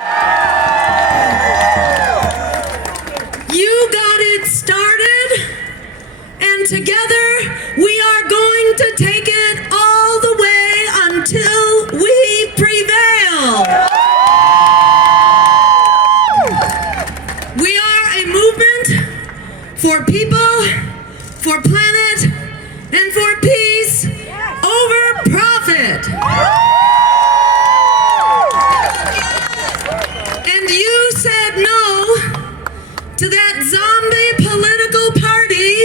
You got it started, and together we are going to take it all the way until we prevail. We are a movement for people, for planet, and for peace over profit. And you said no to that zombie political party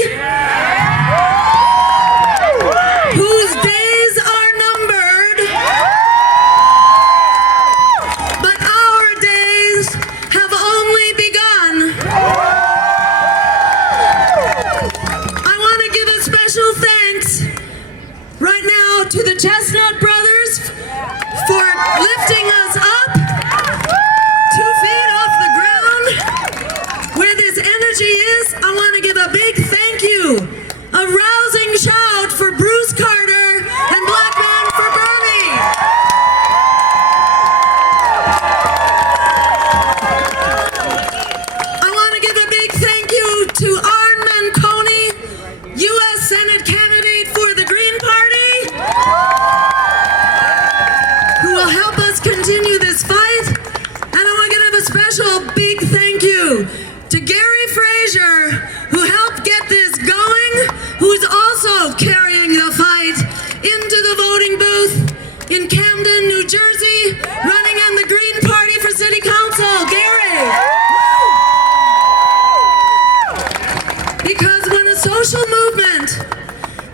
whose days are numbered, but our days have only begun. I want to give a special thanks right now to the Chestnut Brothers for lifting us up 2 feet off the ground where this energy is. I want to give a big thank you, a rousing shout for Bruce Carter and Black Man for Bernie. I want to give a big thank you to Arn Manconi, U.S. Senate candidate for the Green Party, who will help us continue this fight. And I want to give a special big thank you to Gary Frazier, who helped get this going, who's also carrying the fight into the voting booth in Camden, New Jersey, running on the Green Party for City Council. Gary! Because when a social movement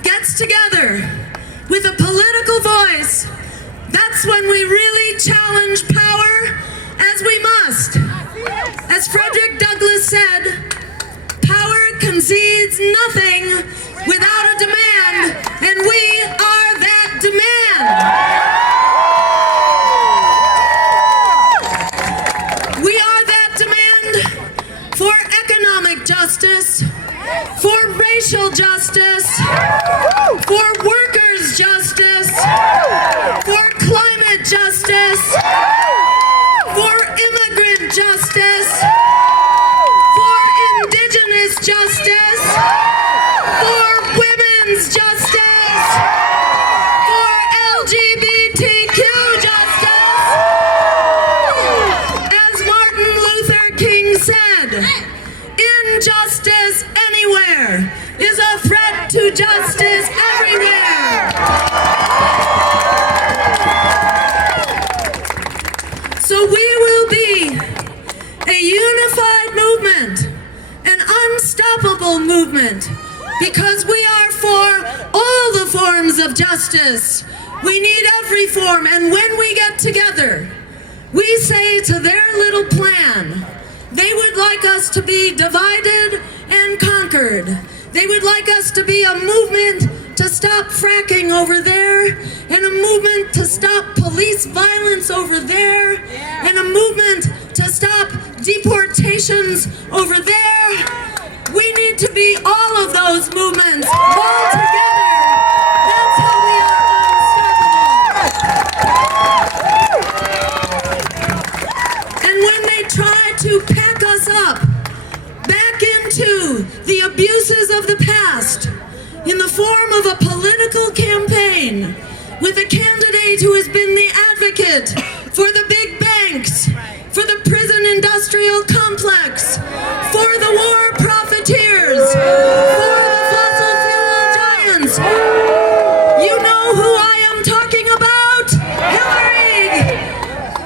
gets together with a political voice, that's when we really challenge power, as we must. As Frederick Douglass said, power concedes nothing without a demand, and we are that demand. We are that demand for economic justice, for racial justice, for workers' justice, for climate justice, for immigrant justice, for indigenous justice, for women's justice, for LGBTQ justice. As Martin Luther King said, injustice anywhere is a threat to justice everywhere. So we will be a unified movement, an unstoppable movement, because we are for all the forms of justice. We need every form, and when we get together, we say to their little plan, they would like us to be divided and conquered. They would like us to be a movement to stop fracking over there, and a movement to stop police violence over there, and a movement to stop deportations over there. We need to be all of those movements all together. That's how we are unstoppable. And when they try to pack us up back into the abuses of the past in the form of a political campaign with a candidate who has been the advocate for the big banks, for the prison industrial complex, for the war profiteers, for the fossil fuel giants. You know who I am talking about? Hillary!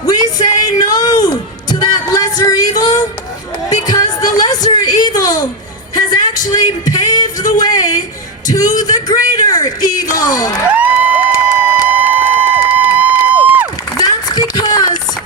We say no to that lesser evil because the lesser evil has actually paved the way to the greater evil. That's because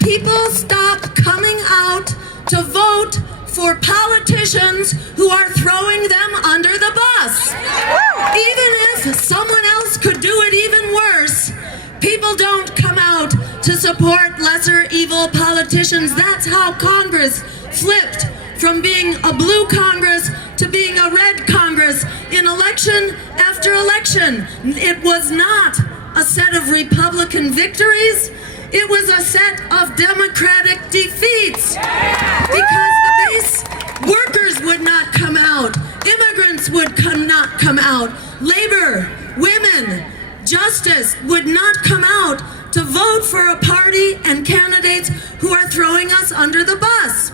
people stop coming out to vote for politicians who are throwing them under the bus. Even if someone else could do it even worse, people don't come out to support lesser evil politicians. That's how Congress flipped from being a blue Congress to being a red Congress in election after election. It was not a set of Republican victories. It was a set of Democratic defeats. Because the base workers would not come out. Immigrants would not come out. Labor, women, justice would not come out to vote for a party and candidates who are throwing us under the bus.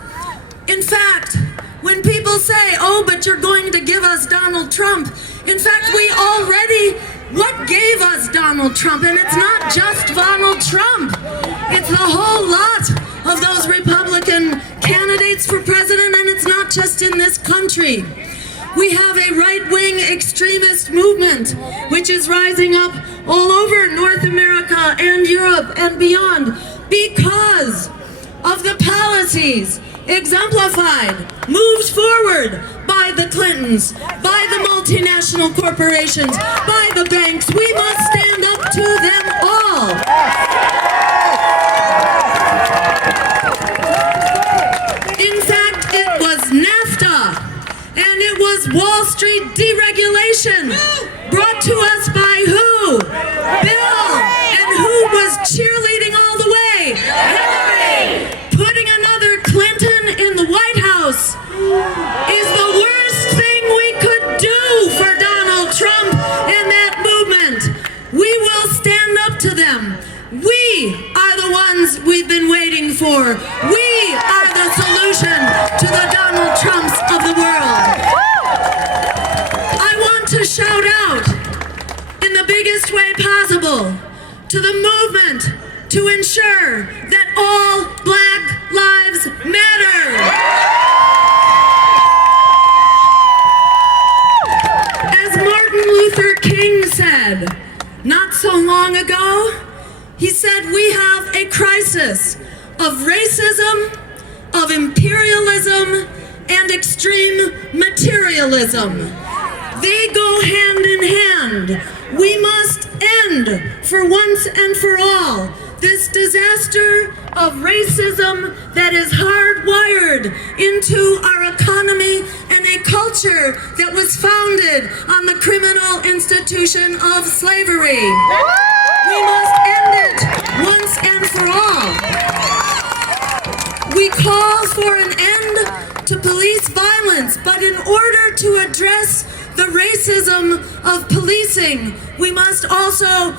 In fact, when people say, oh, but you're going to give us Donald Trump, in fact, what gave us Donald Trump? And it's not just Donald Trump. It's the whole lot of those Republican candidates for president, and it's not just in this country. We have a right-wing extremist movement which is rising up all over North America and Europe and beyond because of the policies exemplified, moved forward by the Clintons, by the multinational corporations, by the banks. We must stand up to them all. In fact, it was NAFTA and it was Wall Street deregulation brought to us by who? Bill. And who was cheerleading all the way? Hillary. Putting another Clinton in the White House is the worst thing we could do for Donald Trump and that movement. We will stand up to them. We are the ones we've been waiting for. We are the solution to the Donald Trumps of the world. I want to shout out in the biggest way possible to the movement to ensure that all Black lives matter. As Martin Luther King said not so long ago, he said we have a crisis of racism, of imperialism, and extreme materialism. They go hand in hand. We must end, for once and for all, this disaster of racism that is hardwired into our economy and a culture that was founded on the criminal institution of slavery. We must end it once and for all. We call for an end to police violence, but in order to address the racism of policing, we must also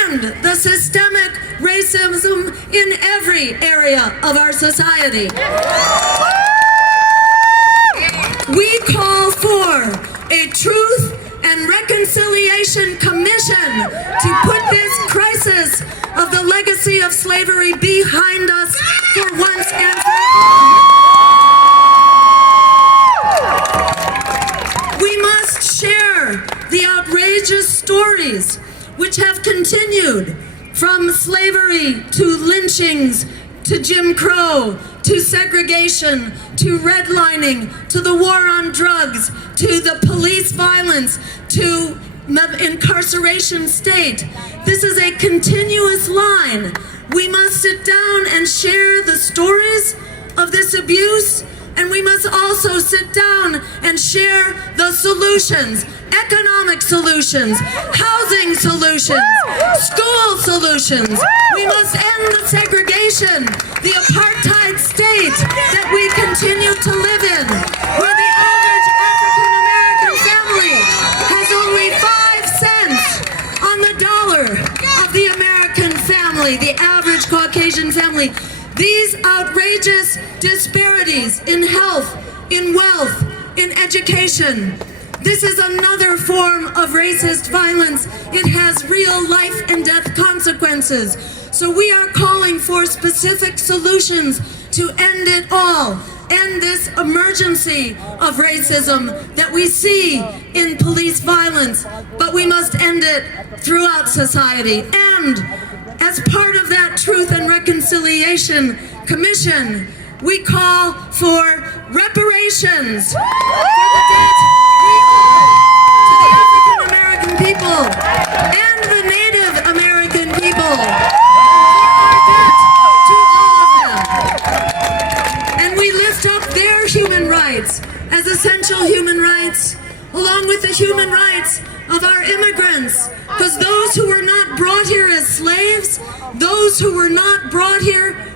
end the systemic racism in every area of our society. We call for a Truth and Reconciliation Commission to put this crisis of the legacy of slavery behind us for once and for all. We must share the outrageous stories which have continued from slavery to lynchings to Jim Crow to segregation to redlining to the war on drugs to the police violence to incarceration state. This is a continuous line. We must sit down and share the stories of this abuse, and we must also sit down and share the solutions, economic solutions, housing solutions, school solutions. We must end the segregation, the apartheid state that we continue to live in, where the average African-American family has only 5 cents on the dollar of the American family, the average Caucasian family. These outrageous disparities in health, in wealth, in education. This is another form of racist violence. It has real life and death consequences. So we are calling for specific solutions to end it all. End this emergency of racism that we see in police violence, but we must end it throughout society. And as part of that Truth and Reconciliation Commission, we call for reparations for the debt we owe to the African American people and the Native American people for our debt to all of them. And we lift up their human rights as essential human rights, along with the human rights of our immigrants, because those who were not brought here as slaves, those who were not brought here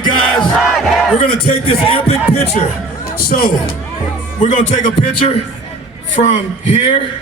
right, guys, we're gonna take this epic picture. So, we're gonna take a picture from here.